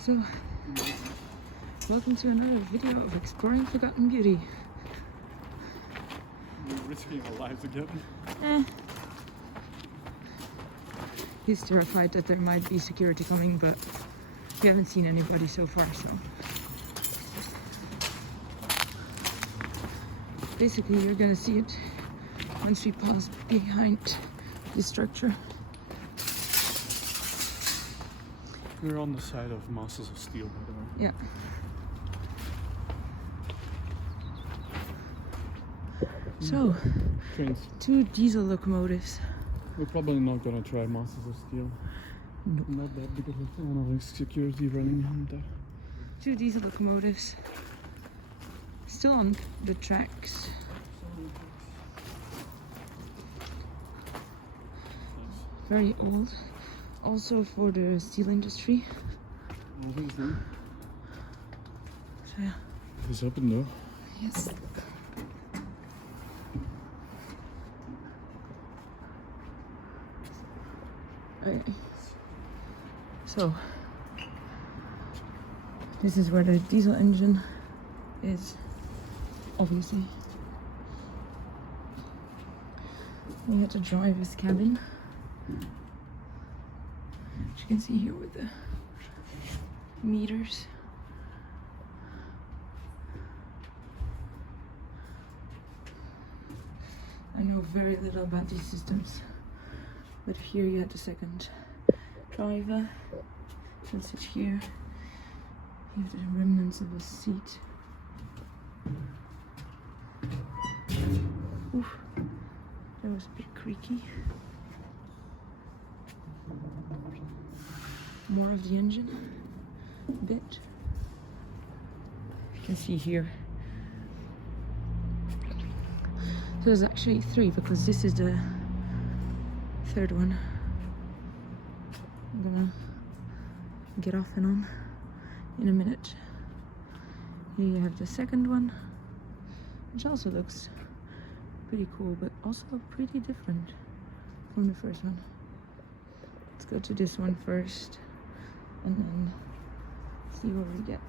So, welcome to another video of exploring Forgotten Beauty. We're risking our lives again. He's terrified that there might be security coming, but we haven't seen anybody so far, so. Basically, you're gonna see it once we pass behind the structure. We're on the side of Masters of Steel, by the way. Yeah. So, Trains. 2 diesel locomotives. We're probably not gonna try Masters of Steel. Nope. Not that because of one of security running on there. 2 diesel locomotives. Still on the tracks. Very old. Also for the steel industry. Obviously. So yeah. It's open though. Yes. Okay. So this is where the diesel engine is, obviously. We had to drive his cabin, which you can see here with the meters. I know very little about these systems, but here you had the second driver. You can sit here. You have the remnants of a seat. Oof, that was a bit creaky. More of the engine, a bit. You can see here. So there's actually 3 because this is the 3rd one. I'm gonna get off and on in a minute. Here you have the 2nd one, which also looks pretty cool, but also pretty different from the 1st one. Let's go to this one first and then see what we get.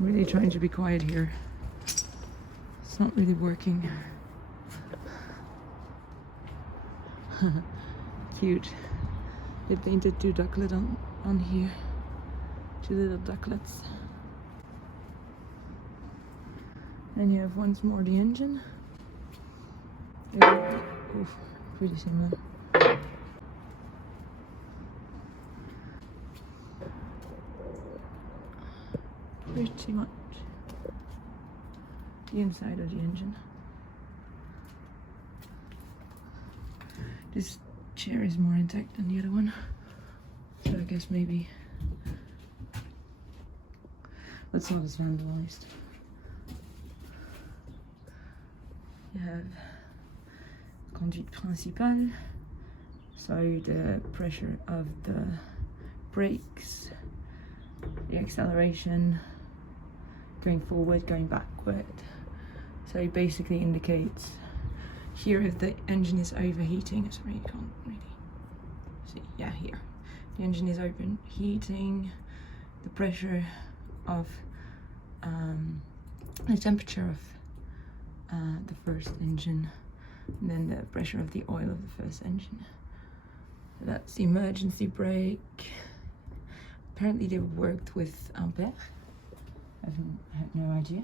I'm really trying to be quiet here. It's not really working. Cute. They painted 2 ducklets on here. 2 little ducklets. And you have once more the engine. Oof, pretty similar. Pretty much the inside of the engine. This chair is more intact than the other one, so I guess maybe that's not as vandalized. You have conduite principale, so the pressure of the brakes, the acceleration, going forward, going backward. So it basically indicates here if the engine is overheating. Sorry, you can't really see. Yeah, here. The engine is overheating, the pressure of the temperature of the first engine, and then the pressure of the oil of the first engine. So that's the emergency brake. Apparently they worked with ampere. I have no idea.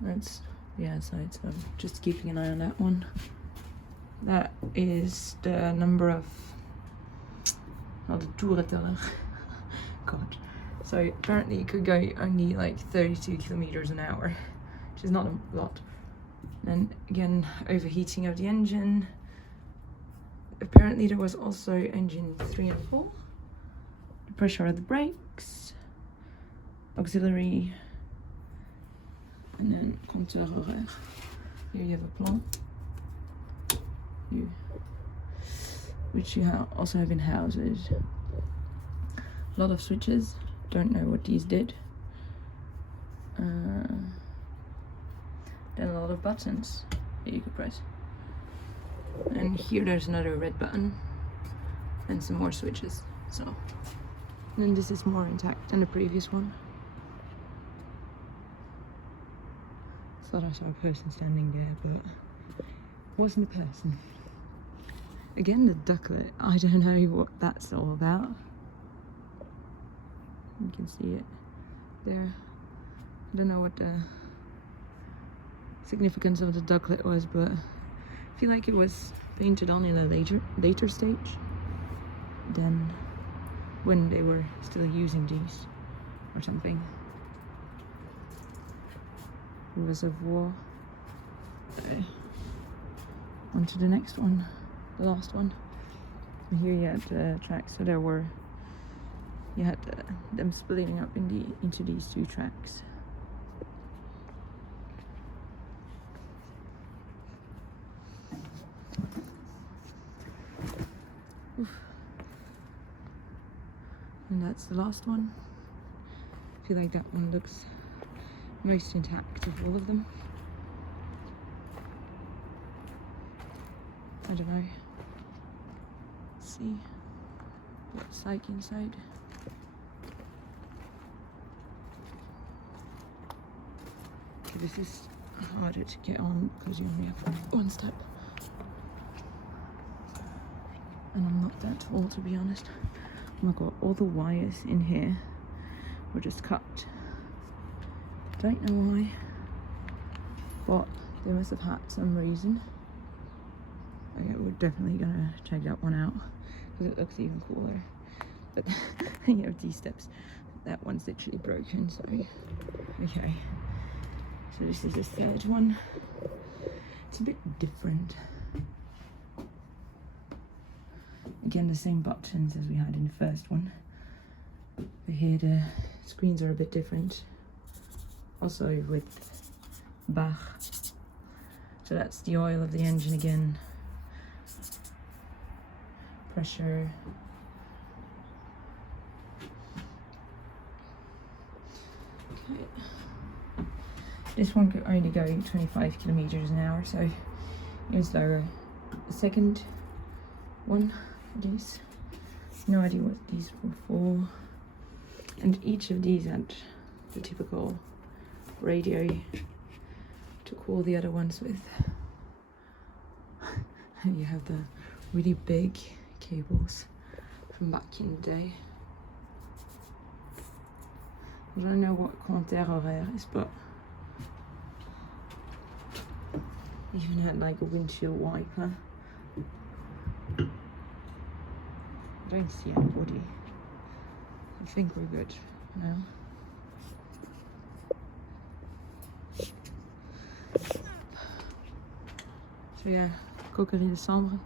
That's the outside, so I'm just keeping an eye on that one. That is the number of, not the toerenteller. God. So apparently it could go only like 32 kilometers an hour, which is not a lot. And again, overheating of the engine. Apparently there was also engine 3 and 4. The pressure of the brakes, auxiliary, and then compteur horaire. Here you have a plan, which you also have in houses. A lot of switches. Don't know what these did. Then a lot of buttons that you could press. And here there's another red button and some more switches. So then this is more intact than the previous one. Thought I saw a person standing there, but it wasn't a person. Again, the ducklet, I don't know what that's all about. You can see it there. I don't know what the significance of the ducklet was, but I feel like it was painted on in a later stage than when they were still using these or something. Reservoir. Okay. On to the next one, the last one. Here you had the tracks, so you had them splitting up into these two tracks. Oof. And that's the last one. I feel like that one looks most intact of all of them. I don't know. Let's see what's like inside. Okay, this is harder to get on because you only have one step. And I'm not that tall, to be honest. Oh my god, all the wires in here were just cut. Don't know why, but they must have had some reason. Okay, we're definitely gonna check that one out because it looks even cooler. But you have these steps. That one's literally broken, so okay. So this is the third one. It's a bit different. Again, the same buttons as we had in the first one. But here the screens are a bit different. Also with Bach. So that's the oil of the engine again. Pressure. Okay. This one could only go 25 kilometers an hour, so it's lower. The second one, these. No idea what these were for. And each of these had the typical radio to cool the other ones with. And you have the really big cables from back in the day. I don't know what compteur horaire is, but even had like a windshield wiper. I don't see anybody. I think we're good now. So yeah, coquerie de chambre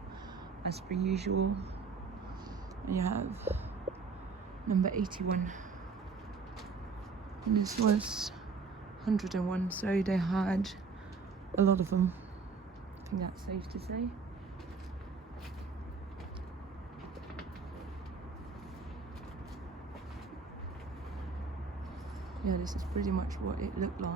as per usual. And you have number 81. And this was 101, so they had a lot of them. I think that's safe to say. Yeah, this is pretty much what it looked like.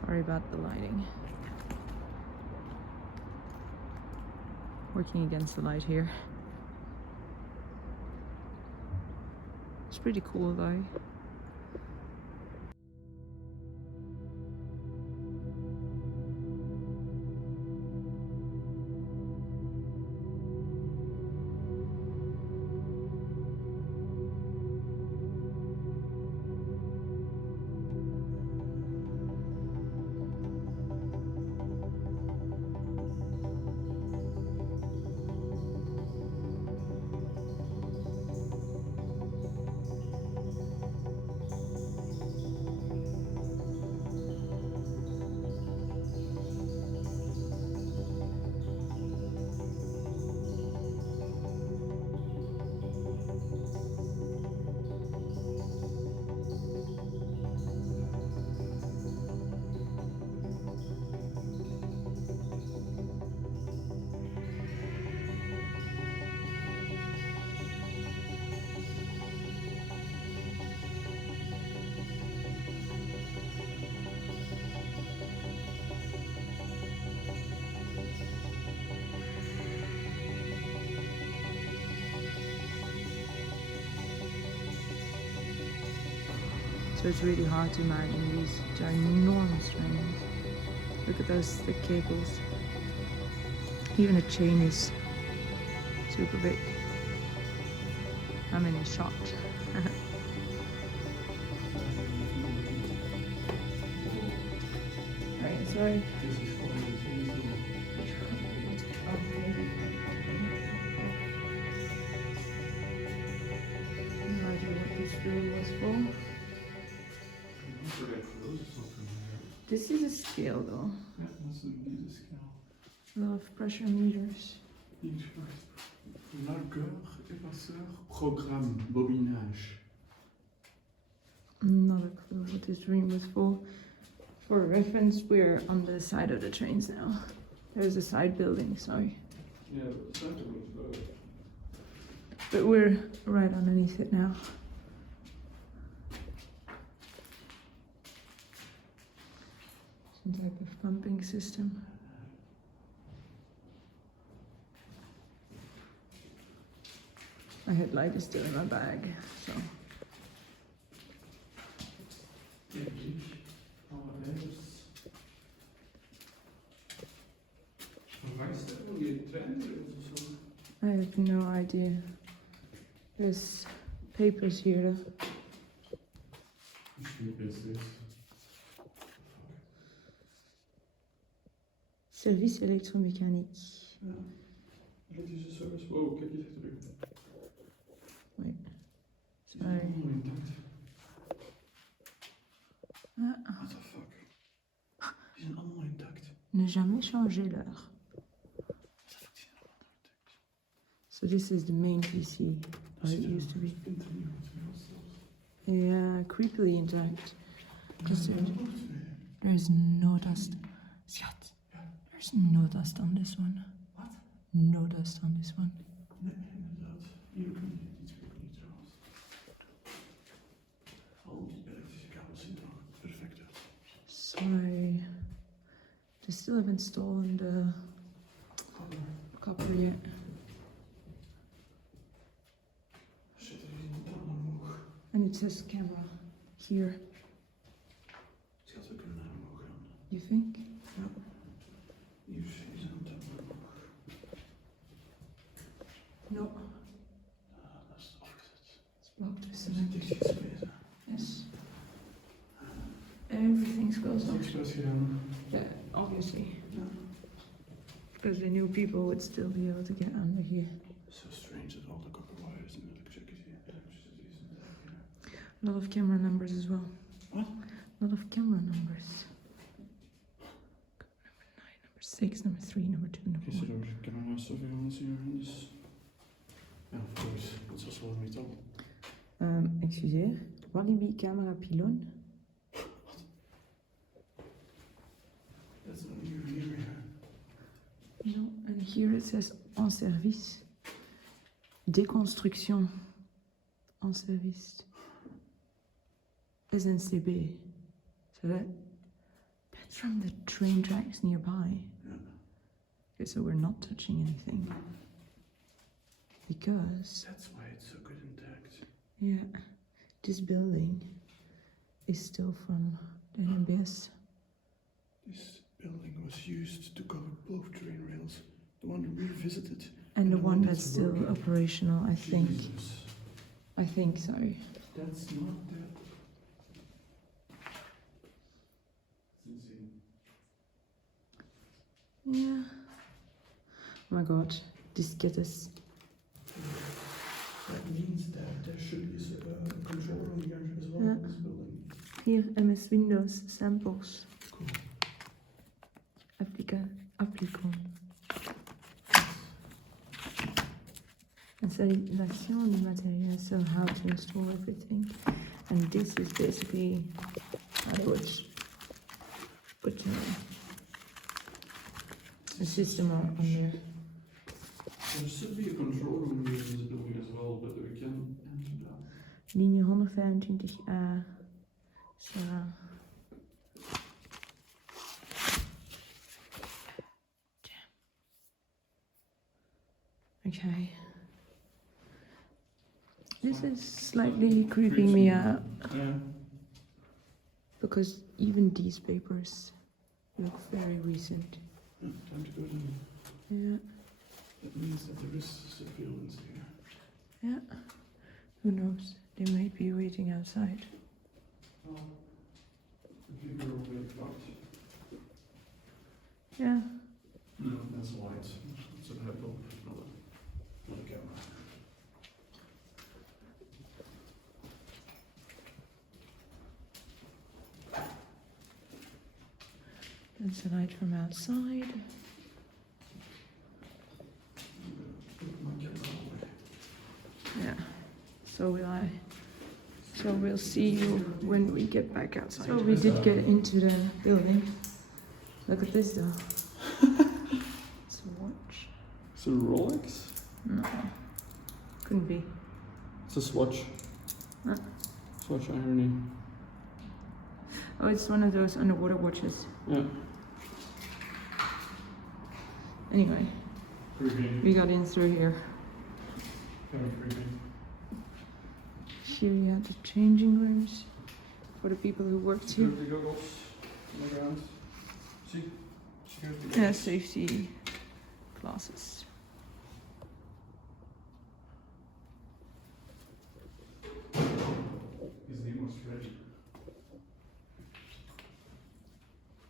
Sorry about the lighting. Working against the light here. It's pretty cool though. So it's really hard to imagine these ginormous trains. Look at those thick cables. Even a chain is super big. I'm in a shot. Right, sorry. No idea what this room was for. This is a scale though. Ja, dat is indeed a scale. A lot of pressure meters. Largueur, épaisseur, programme, bobinage. Not a clue what this room was for. For reference, we're on the side of the trains now. There's a side building, sorry. Yeah, but the side building's better. But we're right underneath it now. Some type of pumping system. My headlight is still in my bag, so. I have no idea. There's papers here though. Service électromécanique. Ja. Elektrische service. Wow, kijk, je zegt terug. Wait. Is het allemaal intact? Ah. What the fuck? Die zijn allemaal intact. Ne jamais changer l'heure. What the fuck, die zijn allemaal intact? So this is the main PC, how it used to be. Yeah, creepily intact. Just there's no dust. Schat, there's no dust on this one. What? No dust on this one. Nee, inderdaad. Hier kun je iets meer niet trouwens. Al die elektrische kabels zien er nog perfect uit. Sorry. They still haven't stolen the copper yet. Shit, er is een tand omhoog. And it says camera here. Schat, we kunnen naar omhoog gaan. You think? Ja. Hier is een tand omhoog. No. Dat is afgezet. It's blocked with Is cement. het dicht gespeeld? Yes. Everything's closed Is off. het expres gedaan? Yeah, obviously. Ja. Because they knew people would still be able to get under here. So strange that all the copper wires and electricity is in there. A lot of camera numbers as well. What? A lot of camera numbers. Number 9, number 6, number 3, number 2, number Is 1. er ook camera surveillance hier in this? Ja, of course. Dat is also wel metal. Excuseer. Walibi camera pylon. That's not here. No, and here it says en service. Déconstruction en service. SNCB. So that's from the train tracks nearby. Yeah. Okay, so we're not touching anything. Because, That's why it's so good intact. yeah, this building is still from the NMBS. This building was used to cover both train rails. The one we visited. And the one that's still working. operational, I think. Jesus. I think so. That's not that. It's insane. Yeah. Oh my god, this gets us. That means that there should be a control room here as well Yeah. in this building. Here, MS Windows samples. Cool. Applicant. Installation du matériel, so how to install everything. And this is basically how they would put a system on there. There should be a control room here in this building as well, but we can enter that. Linie 125A. Sarah. Okay. This is slightly creeping me out. Yeah. because even these papers look very recent. Time to go then. Yeah, That means that there is surveillance here. yeah. Who knows? They might be waiting outside. Oh. The people are already parked. Yeah. No, that's a light. It's a headlamp, not a camera. That's the light from outside. Put my camera away. Yeah. So will I. So we'll see you when we get back outside. So we did get into the building. Look at this though. It's a watch. It's a Rolex? No. Couldn't be. It's a Swatch. No. Swatch irony. Oh, it's one of those underwater watches. Yeah. Anyway, Creepy. we got in through here. Kind of creepy. Here we had the changing rooms for the people who worked here. Security goggles on the ground. See? Security Yeah, goggles. safety glasses. His name was Freddy.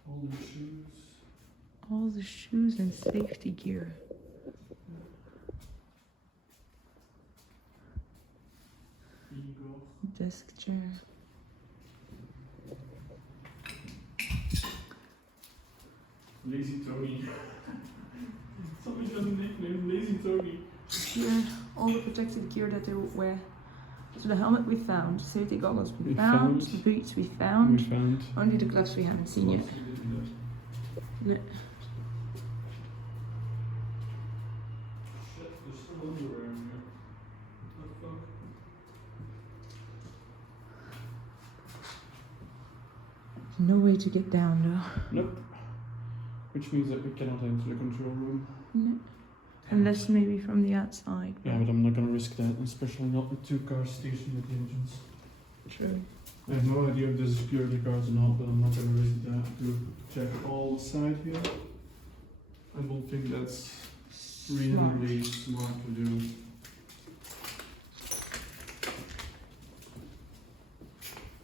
All the shoes. All the shoes and safety gear. Eagle. Desk chair. Lazy Tony. Somebody has a nickname, Lazy Tony. Here, all the protective gear that they would wear. So the helmet we found, safety goggles we We found, found. the boots we found. We found. Only the gloves we haven't seen yet. Yeah. Shit, there's still underwear in here. What the fuck? No way to get down though. Nope. Which means that we cannot enter the control room. No. Unless maybe from the outside. Yeah, but I'm not gonna risk that, especially not with two cars stationed at the entrance. True. I have no idea if there's security guards or not, but I'm not gonna risk that to check all the side here. I don't think that's reasonably smart to do.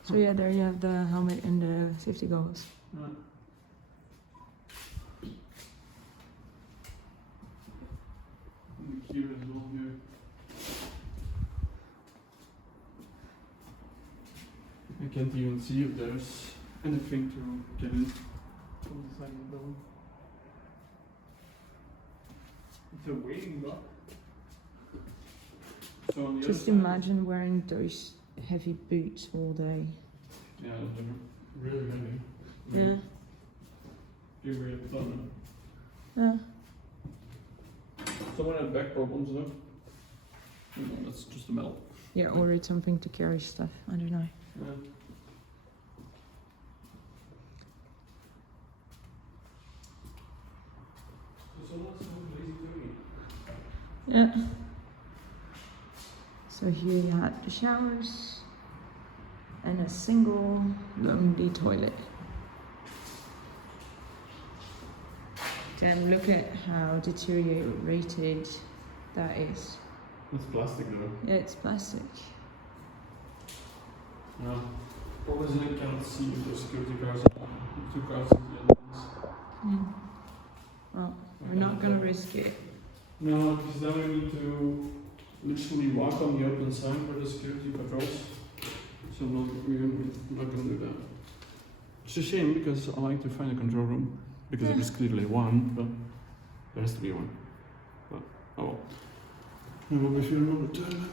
So yeah, there you have the helmet and the safety goggles. Right. And the key as well here. I can't even see if there's anything to get in from the side of the building. It's a waiting dock. So on the Just other side- imagine wearing those heavy boots all day. Yeah, they're really heavy. Yeah. They weigh a ton. Yeah. Someone had back problems though. No, that's just a metal. Yeah, or it's something to carry stuff. I don't know. Yeah. So someone's lazy Tony. Yeah. So here you had the showers and a single lonely toilet. Then look at how deteriorated that is. It's plastic though. Yeah, it's plastic. Yeah. Problem is I cannot see if there's security cars or not. Two cars at the entrance. Well, we're not gonna risk it. No, because then we need to literally walk on the open side for the security patrols. So we're not gonna do that. It's a shame because I like to find a control room. Because there is clearly one, but there has to be one. But, oh well. We will be here another time.